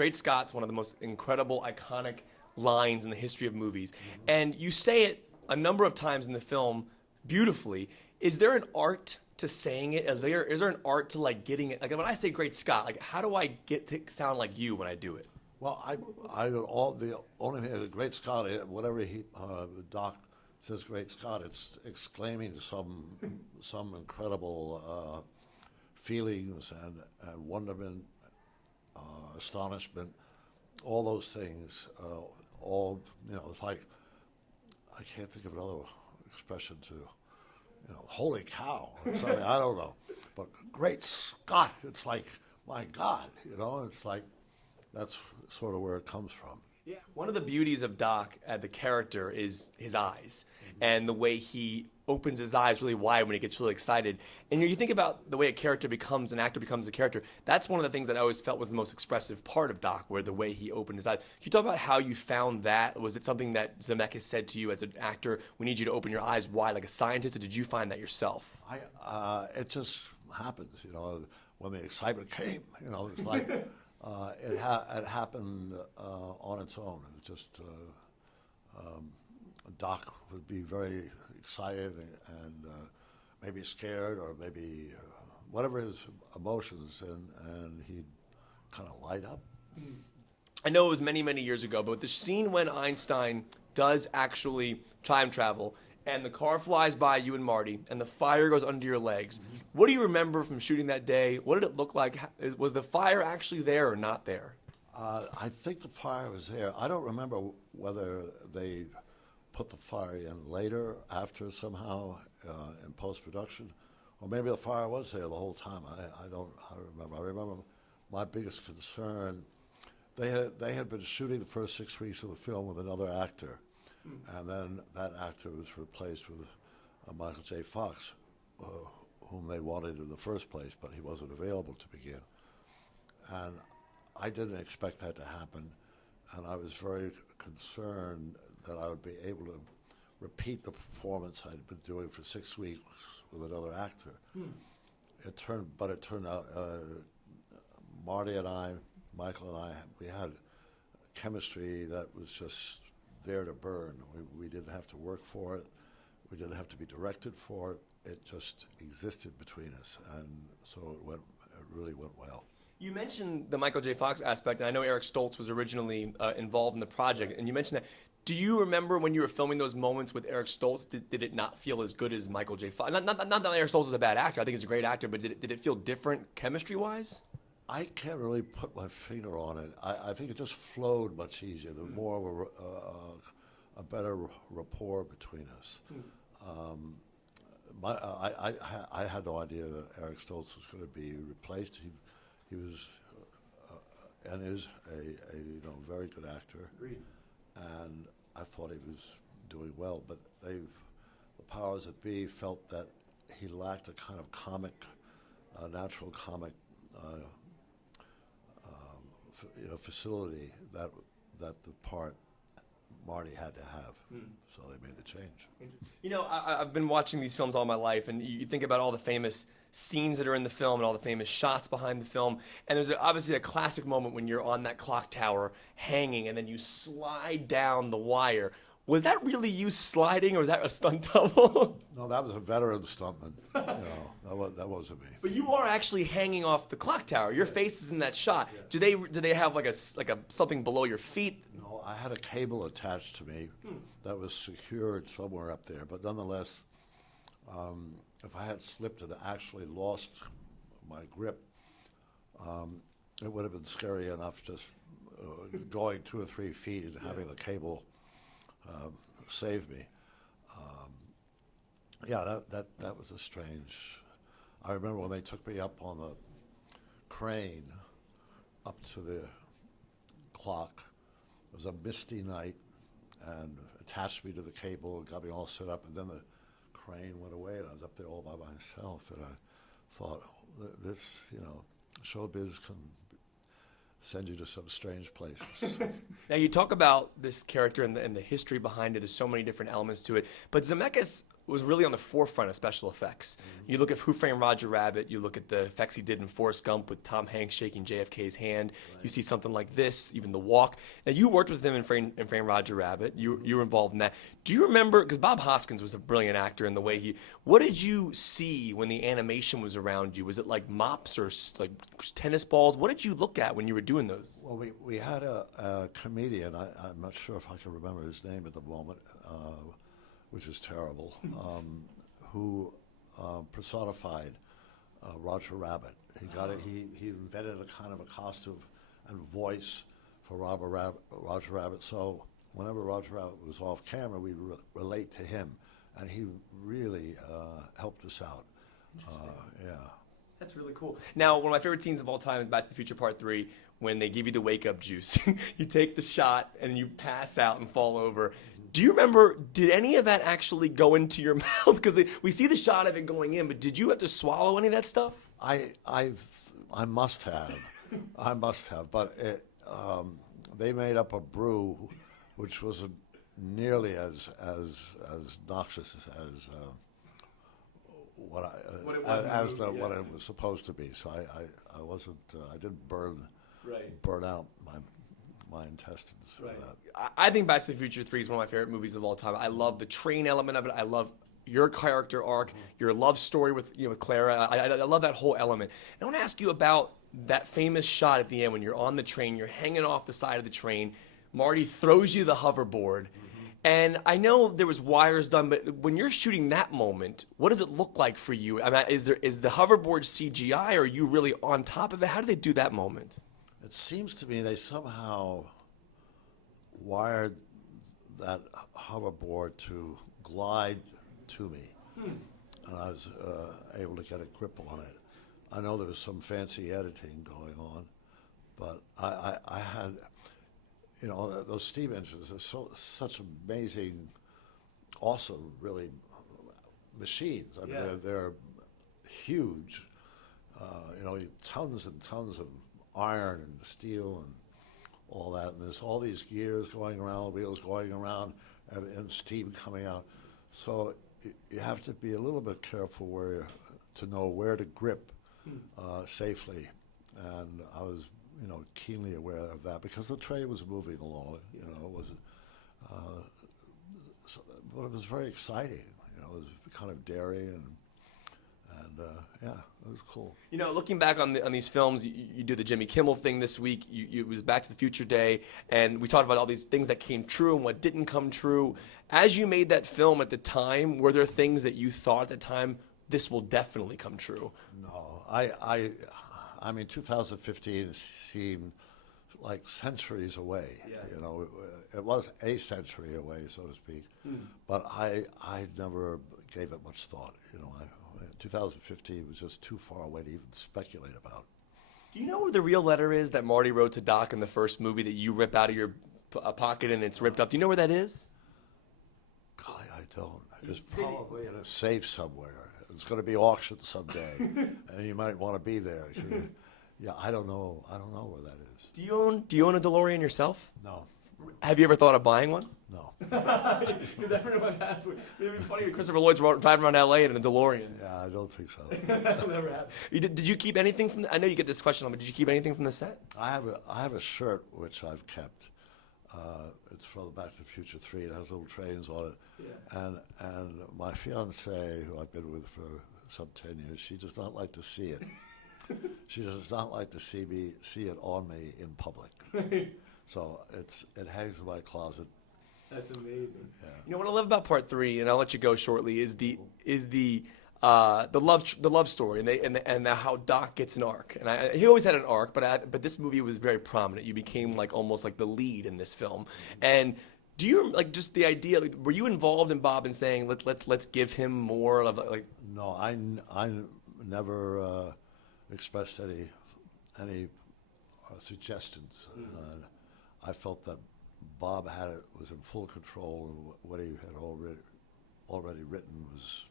Great Scott's one of the most incredible, iconic lines in the history of movies. And you say it a number of times in the film beautifully. Is there an art to saying it? Is there an art to like getting it? Like when I say Great Scott, like how do I get to sound like you when I do it? Well, the only thing, the Great Scott, whatever Doc says, Great Scott, it's exclaiming some incredible feelings and wonderment, astonishment, all those things. It's like I can't think of another expression to, holy cow, or something. I don't know, but Great Scott, it's like my God, it's like that's sort of where it comes from. Yeah. One of the beauties of Doc, the character, is his eyes and the way he opens his eyes really wide when he gets really excited. And you think about the way an actor becomes a character. That's one of the things that I always felt was the most expressive part of Doc, where the way he opened his eyes. Can you talk about how you found that? Was it something that Zemeckis said to you as an actor, we need you to open your eyes wide like a scientist, or did you find that yourself? It just happens, when the excitement came, it's like it happened on its own. It just Doc would be very excited and maybe scared or maybe whatever his emotions, and he'd kind of light up. I know it was many, many years ago, but the scene when Einstein does actually time travel and the car flies by you and Marty and the fire goes under your legs, what do you remember from shooting that day? What did it look like? Was the fire actually there or not there? I think the fire was there. I don't remember whether they put the fire in later, after somehow in post-production, or maybe the fire was there the whole time. I don't remember. I remember my biggest concern, they had been shooting the first 6 weeks of the film with another actor, and then that actor was replaced with Michael J. Fox, whom they wanted in the first place, but he wasn't available to begin. And I didn't expect that to happen, and I was very concerned that I would be able to repeat the performance I'd been doing for 6 weeks with another actor. It turned out Marty and I, Michael and I, we had chemistry that was just there to burn. We didn't have to work for it. We didn't have to be directed for it. It just existed between us, and so it really went well. You mentioned the Michael J. Fox aspect, and I know Eric Stoltz was originally involved in the project, and you mentioned that. Do you remember when you were filming those moments with Eric Stoltz, did it not feel as good as Michael J. Fox? Not that Eric Stoltz is a bad actor. I think he's a great actor, but did it feel different chemistry-wise? I can't really put my finger on it. I think it just flowed much easier. There was more of a better rapport between us. I had no idea that Eric Stoltz was going to be replaced. He was and is a very good actor. Agreed. And I thought he was doing well, but the powers that be felt that he lacked a kind of natural comic facility that the part Marty had to have. So they made the change. I've been watching these films all my life, and you think about all the famous scenes that are in the film and all the famous shots behind the film, and there's obviously a classic moment when you're on that clock tower hanging and then you slide down the wire. Was that really you sliding, or was that a stunt double? No, that was a veteran stuntman. That wasn't me. But you are actually hanging off the clock tower. Your face is in that shot. Yeah. Do they have like a something below your feet? No, I had a cable attached to me that was secured somewhere up there. But nonetheless, if I had slipped and actually lost my grip, it would have been scary enough just going 2 or 3 feet and having the cable save me. That was a strange. I remember when they took me up on the crane up to the clock. It was a misty night, and attached me to the cable, got me all set up, and then the crane went away, and I was up there all by myself, and I thought, this, showbiz can send you to some strange places. Now, you talk about this character and the history behind it. There's so many different elements to it. But Zemeckis was really on the forefront of special effects. You look at Who Framed Roger Rabbit, you look at the effects he did in Forrest Gump with Tom Hanks shaking JFK's hand. You see something like this, even The Walk. Now, you worked with him in Frame Roger Rabbit. You were involved in that. Do you remember, because Bob Hoskins was a brilliant actor in the way what did you see when the animation was around you? Was it like mops or like tennis balls? What did you look at when you were doing those? Well, we had a comedian, I'm not sure if I can remember his name at the moment, which is terrible, who personified Roger Rabbit. He invented a kind of a costume and voice for Roger Rabbit. So whenever Roger Rabbit was off camera, we'd relate to him, and he really helped us out. Yeah. That's really cool. Now, one of my favorite scenes of all time is Back to the Future Part 3, when they give you the wake-up juice. You take the shot, and you pass out and fall over. Do you remember, did any of that actually go into your mouth? Because we see the shot of it going in, but did you have to swallow any of that stuff? I must have. I must have. But they made up a brew which wasn't nearly as noxious as what it was supposed to be. So I wasn't. I didn't burn out my intestines for that. I think Back to the Future 3 is one of my favorite movies of all time. I love the train element of it. I love your character arc, your love story with Clara. I love that whole element. And I want to ask you about that famous shot at the end when you're on the train, you're hanging off the side of the train. Marty throws you the hoverboard. And I know there was wires done, but when you're shooting that moment, what does it look like for you? I mean, is the hoverboard CGI, or are you really on top of it? How do they do that moment? It seems to me they somehow wired that hoverboard to glide to me, and I was able to get a grip on it. I know there was some fancy editing going on, but I had, those steam engines are such amazing, awesome, really, machines. I mean, they're huge. Tons and tons of iron and steel and all that, and there's all these gears going around, wheels going around, and steam coming out. So you have to be a little bit careful to know where to grip safely, and I was keenly aware of that because the train was moving along. But it was very exciting. It was kind of daring and it was cool. Looking back on these films, you do the Jimmy Kimmel thing this week. It was Back to the Future Day, and we talked about all these things that came true and what didn't come true. As you made that film at the time, were there things that you thought at the time, this will definitely come true? No, I mean, 2015 seemed like centuries away. It was a century away, so to speak. But I never gave it much thought. 2015 was just too far away to even speculate about. Do you know where the real letter is that Marty wrote to Doc in the first movie that you rip out of your pocket and it's ripped up? Do you know where that is? Golly, I don't. It's probably in a safe somewhere. It's going to be auctioned someday, and you might want to be there. Yeah, I don't know. I don't know where that is. Do you own a DeLorean yourself? No. Have you ever thought of buying one? No. Because everyone asks. It would be funny if Christopher Lloyd's driving around L.A. in a DeLorean. Yeah, I don't think so. That'll never happen. Did you keep anything from I know you get this question, but did you keep anything from the set? I have a shirt which I've kept. It's from the Back to the Future 3. It has little trains on it. Yeah. And my fiancée, who I've been with for some 10 years, she does not like to see it. She does not like to see it on me in public. So it hangs in my closet. That's amazing. Yeah. What I love about Part 3, and I'll let you go shortly, is the love story and how Doc gets an arc. And he always had an arc, but this movie was very prominent. You became almost like the lead in this film. And do you just the idea? Were you involved in Bob in saying let's give him more of No, I never expressed any suggestions. I felt that Bob was in full control, and what he had already written was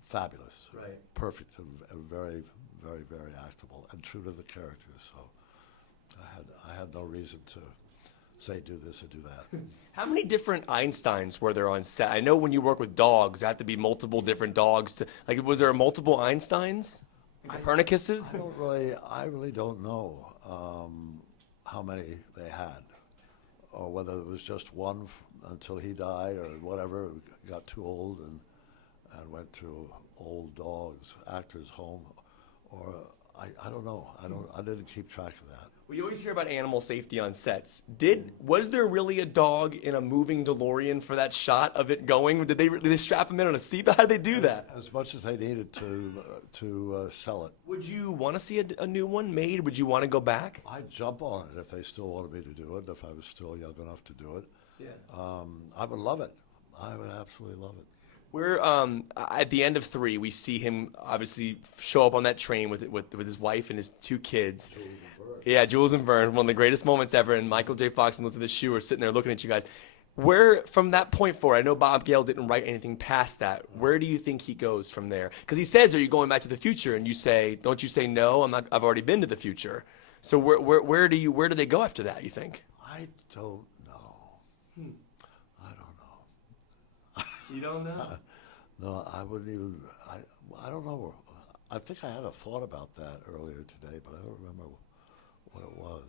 fabulous, right? Perfect, and very, very, very actable, and true to the character. So I had no reason say do this or do that. How many different Einsteins were there on set? I know when you work with dogs, there have to be multiple different dogs. Like, was there multiple Einsteins? Copernicuses? I really don't know how many they had, or whether it was just one until he died, or whatever, got too old and went to old dogs, actors' home, or I don't know. I didn't keep track of that. We always hear about animal safety on sets. Was there really a dog in a moving DeLorean for that shot of it going? Did they strap him in on a seat? How did they do that? As much as they needed to sell it. Would you want to see a new one made? Would you want to go back? I'd jump on it if they still wanted me to do it, if I was still young enough to do it. Yeah. I would love it. I would absolutely love it. We're at the end of 3. We see him obviously show up on that train with his wife and his 2 kids. Yeah, Jules and Vern, one of the greatest moments ever. And Michael J. Fox and Elizabeth Shue are sitting there looking at you guys. Where, from that point forward, I know Bob Gale didn't write anything past that. Where do you think he goes from there? Because he says, "Are you going back to the future?" And you say, "Don't you say no? I've already been to the future." So where do they go after that? You think? I don't know. I don't know. You don't know? No, I wouldn't even. I don't know. I think I had a thought about that earlier today, but I don't remember what it was.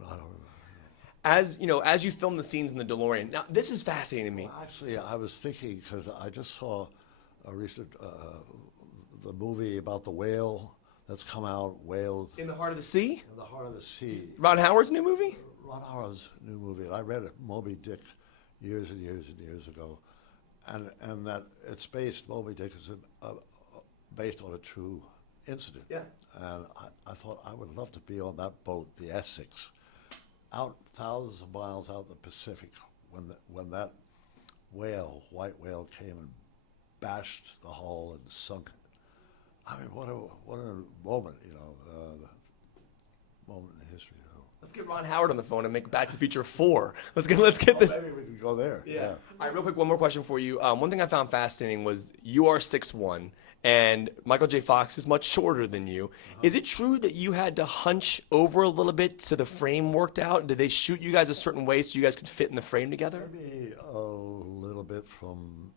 I don't remember. As you film the scenes in the DeLorean, now this is fascinating to me. Well, actually, I was thinking, because I just saw a recent the movie about the whale that's come out, Whales In the Heart of the Sea? in the Heart of the Sea. Ron Howard's new movie? Ron Howard's new movie, and I read it, Moby Dick, years and years and years ago, and that it's Moby Dick is based on a true incident. Yeah. And I thought I would love to be on that boat, the Essex, out thousands of miles out in the Pacific, when that white whale came and bashed the hull and sunk it. I mean, what a moment, moment in history. Let's get Ron Howard on the phone and make Back to the Future 4. Let's get this. Maybe we can go there. Yeah. All right, real quick, one more question for you. One thing I found fascinating was you are 6'1", and Michael J. Fox is much shorter than you. Is it true that you had to hunch over a little bit so the frame worked out? Did they shoot you guys a certain way so you guys could fit in the frame together? Maybe a little bit from,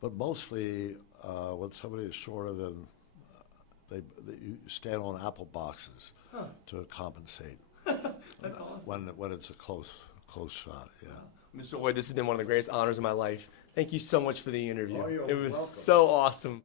but mostly when somebody is shorter than, you stand on apple boxes to compensate. That's awesome. When it's a close shot, yeah. Mr. Lloyd, this has been one of the greatest honors of my life. Thank you so much for the interview. Oh, you're it was welcome. so awesome.